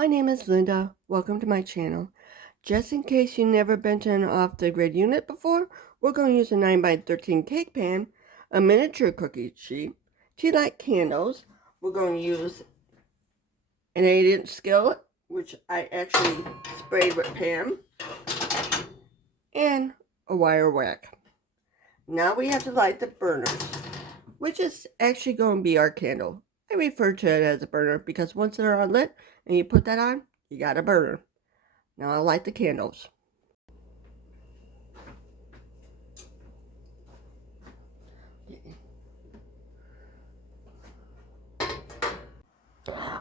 my name is Linda. Welcome to my channel. Just in case you've never been to an off-the-grid unit before, we're going to use a 9x13 cake pan, a miniature cookie sheet, tealight candles. We're going to use an 8-inch skillet, which I actually sprayed with Pam, and a wire rack. Now we have to light the burners, which is actually going to be our candle. I refer to it as a burner because once they're lit and you put that on, you got a burner. Now I'll light the candles.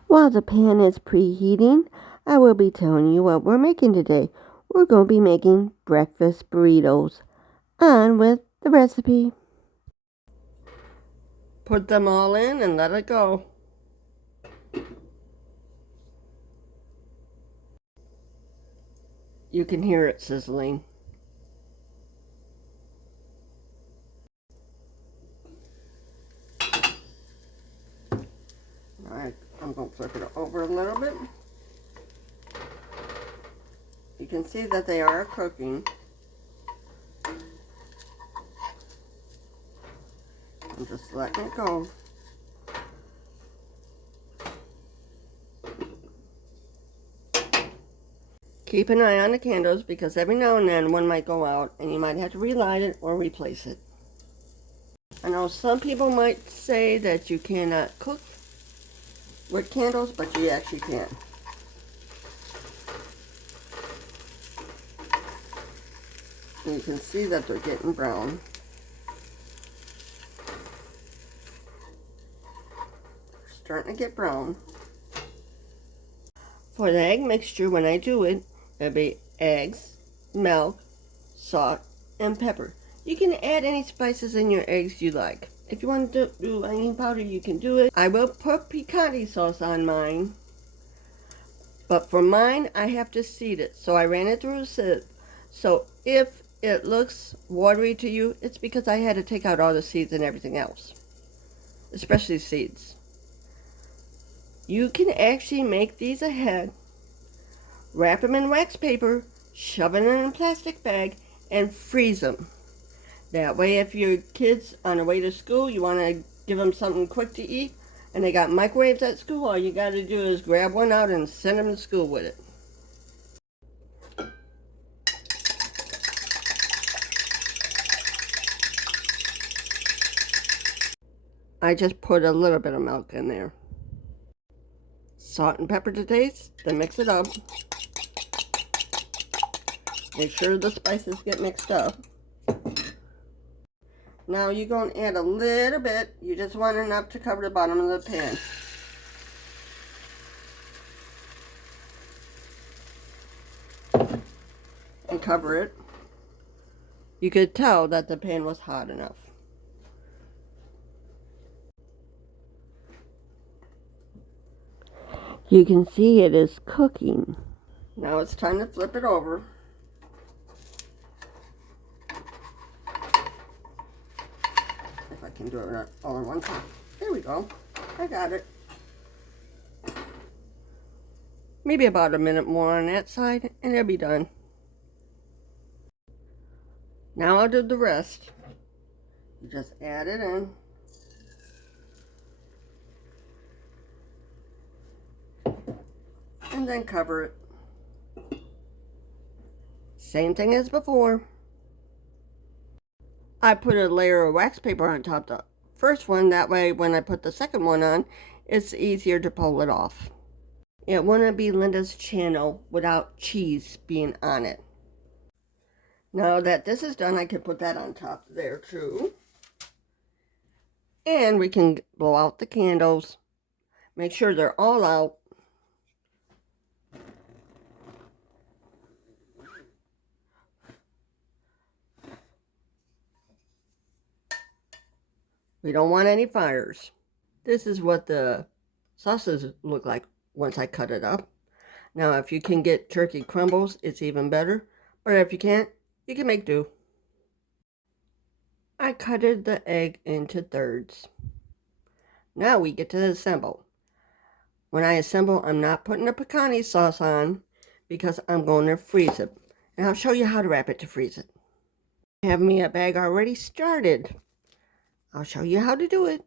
While the pan is preheating, I will be telling you what we're making today. We're going to be making breakfast burritos. On with the recipe. Put them all in and let it go. You can hear it sizzling. Alright, I'm going to flip it over a little bit. You can see that they are cooking. I'm just letting it go. Keep an eye on the candles because every now and then one might go out and you might have to relight it or replace it. I know some people might say that you cannot cook with candles, but you actually can. And you can see that they're getting brown. They're starting to get brown. For the egg mixture, when I do it, it'll be eggs, milk, salt, and pepper. You can add any spices in your eggs you like. If you want to do onion powder, you can do it. I will put picante sauce on mine. But for mine, I have to seed it. So I ran it through a sieve. So if it looks watery to you, it's because I had to take out all the seeds and everything else. Especially seeds. You can actually make these ahead, wrap them in wax paper, shove it in a plastic bag, and freeze them. That way if your kids on the way to school, you want to give them something quick to eat, and they got microwaves at school, all you got to do is grab one out and send them to school with it. I just put a little bit of milk in there. Salt and pepper to taste, then mix it up. Make sure the spices get mixed up. Now you're going to add a little bit. You just want enough to cover the bottom of the pan. And cover it. You could tell that the pan was hot enough. You can see it is cooking. Now it's time to flip it over. If I can do it all in one time. There we go. I got it. Maybe about a minute more on that side and it'll be done. Now I'll do the rest. You just add it in. And then cover it. Same thing as before. I put a layer of wax paper on top of the first one. That way when I put the second one on, it's easier to pull it off. It wouldn't be Linda's channel without cheese being on it. Now that this is done, I can put that on top there too. And we can blow out the candles. Make sure they're all out. We don't want any fires. This is what the sauces look like once I cut it up. Now, if you can get turkey crumbles, it's even better. But if you can't, you can make do. I cutted the egg into thirds. Now we get to assemble. When I assemble, I'm not putting the picante sauce on because I'm going to freeze it. And I'll show you how to wrap it to freeze it. I have me a bag already started. I'll show you how to do it.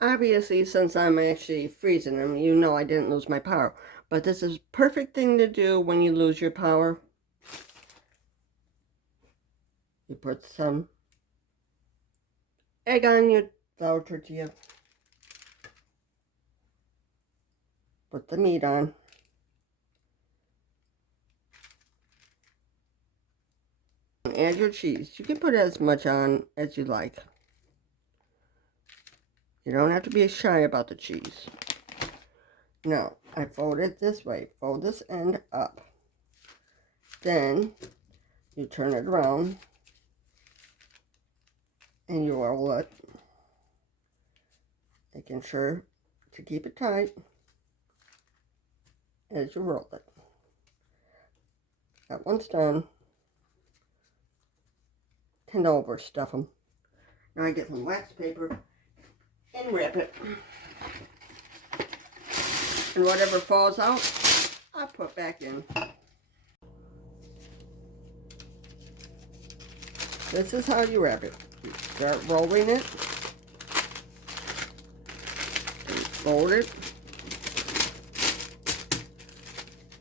Obviously, since I'm actually freezing them, you know I didn't lose my power. But this is a perfect thing to do when you lose your power. You put some egg on your flour tortilla. Put the meat on. Add your cheese. You can put as much on as you like. You don't have to be shy about the cheese. Now, I fold it this way. Fold this end up. Then, you turn it around. And you roll it. Making sure to keep it tight as you roll it. That one's done. Tend over, stuff them. Now I get some wax paper and wrap it. And whatever falls out, I put back in. This is how you wrap it. You start rolling it. Fold it.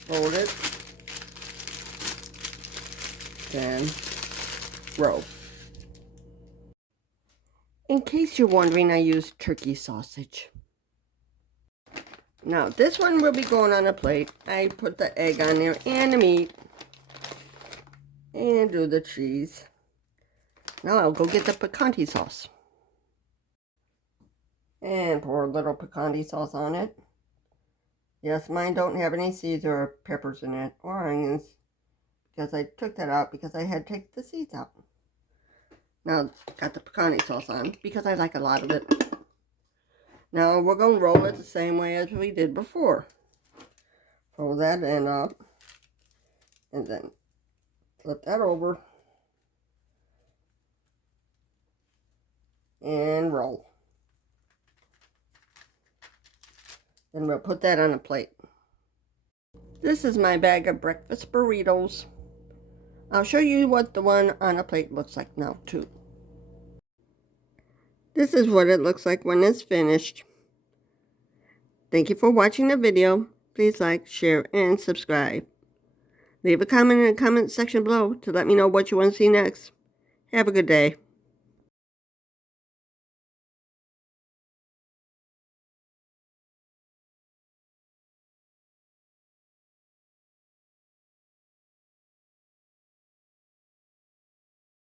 Fold it. Then roll. In case you're wondering, I use turkey sausage. Now, this one will be going on a plate. I put the egg on there and the meat. And do the cheese. Now I'll go get the picante sauce. And pour a little picante sauce on it. Yes, mine don't have any seeds or peppers in it, or onions. Because I took that out because I had to take the seeds out. Now, got the picante sauce on because I like a lot of it. Now, we're going to roll it the same way as we did before. Fold that end up. And then flip that over. And roll. Then we'll put that on a plate. This is my bag of breakfast burritos. I'll show you what the one on a plate looks like now too. This is what it looks like when it's finished. Thank you for watching the video. Please like, share, and subscribe. Leave a comment in the comment section below to let me know what you want to see next. Have a good day.